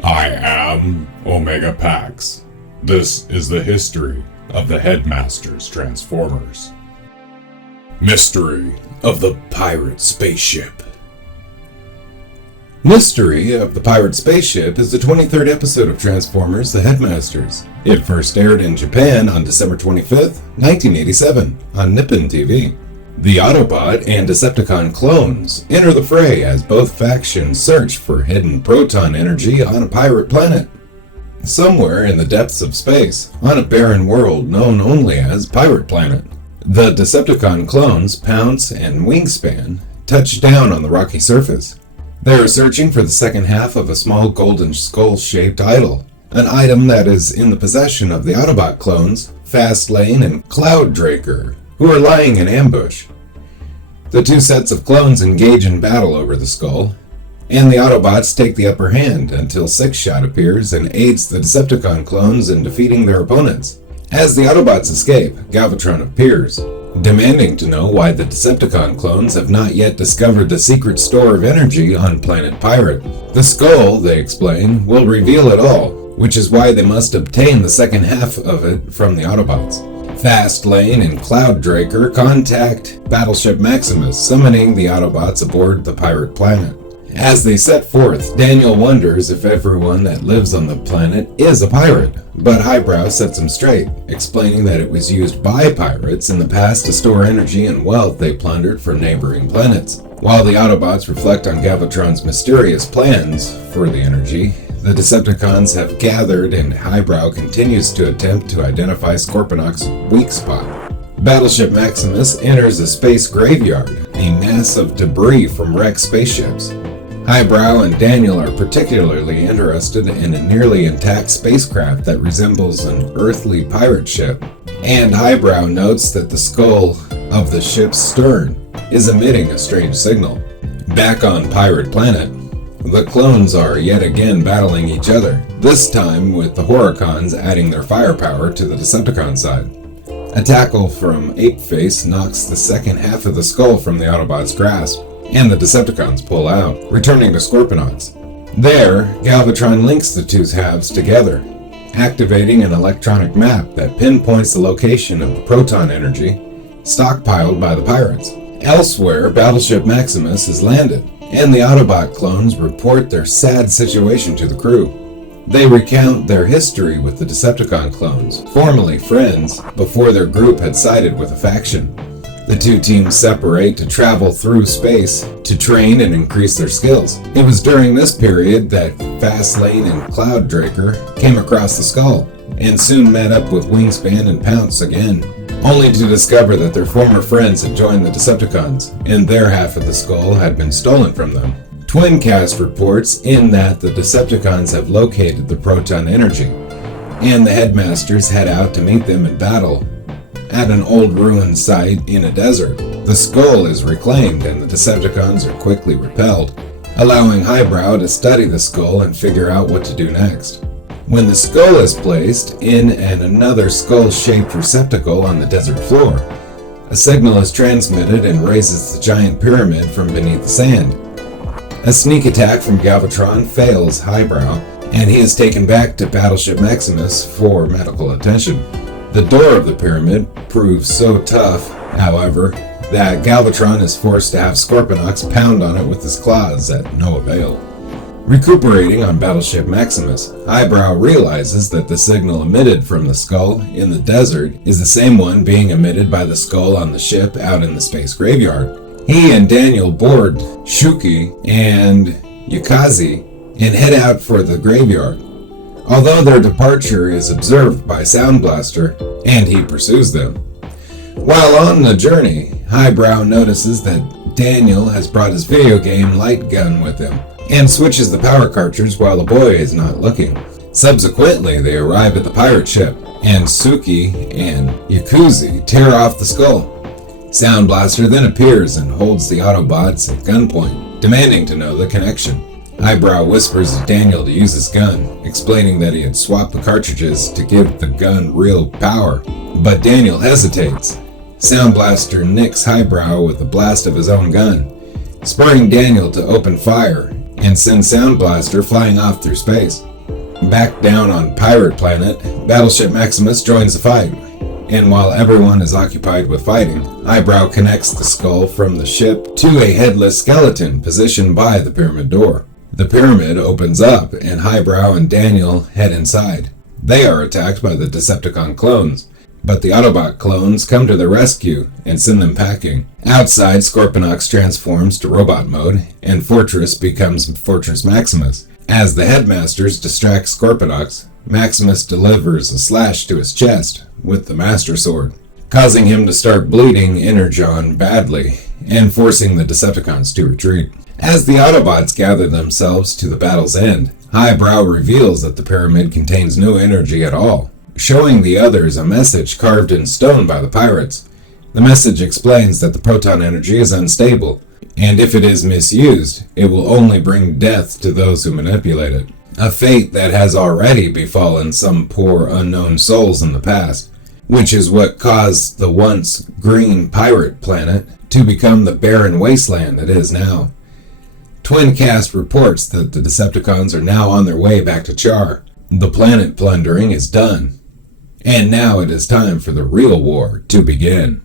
I am Omega Pax. This is the history of the Headmasters Transformers. Mystery of the Pirate Spaceship. Mystery of the Pirate Spaceship is the 23rd episode of Transformers: The Headmasters. It first aired in Japan on December 25th, 1987, on Nippon TV. The Autobot and Decepticon clones enter the fray as both factions search for hidden proton energy on a pirate planet. Somewhere in the depths of space, on a barren world known only as Pirate Planet, the Decepticon clones Pounce and Wingspan touch down on the rocky surface. They are searching for the second half of a small golden skull-shaped idol, an item that is in the possession of the Autobot clones Fastlane and Cloudraker, who are lying in ambush. The two sets of clones engage in battle over the skull, and the Autobots take the upper hand until Sixshot appears and aids the Decepticon clones in defeating their opponents. As the Autobots escape, Galvatron appears, demanding to know why the Decepticon clones have not yet discovered the secret store of energy on planet Pirate. The skull, they explain, will reveal it all, which is why they must obtain the second half of it from the Autobots. Fastlane and Cloudraker contact Battleship Maximus, summoning the Autobots aboard the pirate planet. As they set forth, Daniel wonders if everyone that lives on the planet is a pirate, but Highbrow sets him straight, explaining that it was used by pirates in the past to store energy and wealth they plundered from neighboring planets. While the Autobots reflect on Galvatron's mysterious plans for the energy, the Decepticons have gathered and Highbrow continues to attempt to identify Scorponok's weak spot. Battleship Maximus enters a space graveyard, a mass of debris from wrecked spaceships. Highbrow and Daniel are particularly interested in a nearly intact spacecraft that resembles an earthly pirate ship, and Highbrow notes that the skull of the ship's stern is emitting a strange signal. Back on Pirate Planet, the clones are yet again battling each other, this time with the Horicons adding their firepower to the Decepticon side. A tackle from Apeface knocks the second half of the skull from the Autobots' grasp, and the Decepticons pull out, returning to Scorponok's. There, Galvatron links the two halves together, activating an electronic map that pinpoints the location of the proton energy stockpiled by the pirates. Elsewhere, Battleship Maximus has landed, and the Autobot clones report their sad situation to the crew. They recount their history with the Decepticon clones, formerly friends, before their group had sided with a faction. The two teams separate to travel through space to train and increase their skills. It was during this period that Fastlane and Cloudraker came across the skull, and soon met up with Wingspan and Pounce again, only to discover that their former friends had joined the Decepticons, and their half of the skull had been stolen from them. Twincast reports in that the Decepticons have located the proton energy, and the Headmasters head out to meet them in battle at an old ruined site in a desert. The skull is reclaimed and the Decepticons are quickly repelled, allowing Highbrow to study the skull and figure out what to do next. When the skull is placed in another skull-shaped receptacle on the desert floor, a signal is transmitted and raises the giant pyramid from beneath the sand. A sneak attack from Galvatron fails Highbrow, and he is taken back to Battleship Maximus for medical attention. The door of the pyramid proves so tough, however, that Galvatron is forced to have Scorponok pound on it with his claws at no avail. Recuperating on Battleship Maximus, Highbrow realizes that the signal emitted from the skull in the desert is the same one being emitted by the skull on the ship out in the space graveyard. He and Daniel board Shuki and Yukazi and head out for the graveyard, although their departure is observed by Sound Blaster, and he pursues them. While on the journey, Highbrow notices that Daniel has brought his video game light gun with him, and switches the power cartridge while the boy is not looking. Subsequently, they arrive at the pirate ship, and Suki and Yakuzi tear off the skull. Sound Blaster then appears and holds the Autobots at gunpoint, demanding to know the connection. Highbrow whispers to Daniel to use his gun, explaining that he had swapped the cartridges to give the gun real power, but Daniel hesitates. Sound Blaster nicks Highbrow with a blast of his own gun, spurring Daniel to open fire, and send Sound Blaster flying off through space. Back down on Pirate Planet, Battleship Maximus joins the fight, and while everyone is occupied with fighting, Eyebrow connects the skull from the ship to a headless skeleton positioned by the pyramid door. The pyramid opens up, and Highbrow and Daniel head inside. They are attacked by the Decepticon clones, but the Autobot clones come to their rescue and send them packing. Outside, Scorponok transforms to robot mode, and Fortress becomes Fortress Maximus. As the Headmasters distract Scorponok, Maximus delivers a slash to his chest with the Master Sword, causing him to start bleeding Energon badly, and forcing the Decepticons to retreat. As the Autobots gather themselves to the battle's end, Highbrow reveals that the pyramid contains no energy at all, showing the others a message carved in stone by the pirates. The message explains that the proton energy is unstable, and if it is misused, it will only bring death to those who manipulate it. A fate that has already befallen some poor unknown souls in the past, which is what caused the once green pirate planet to become the barren wasteland it is now. Twincast reports that the Decepticons are now on their way back to Char. The planet plundering is done, and now it is time for the real war to begin.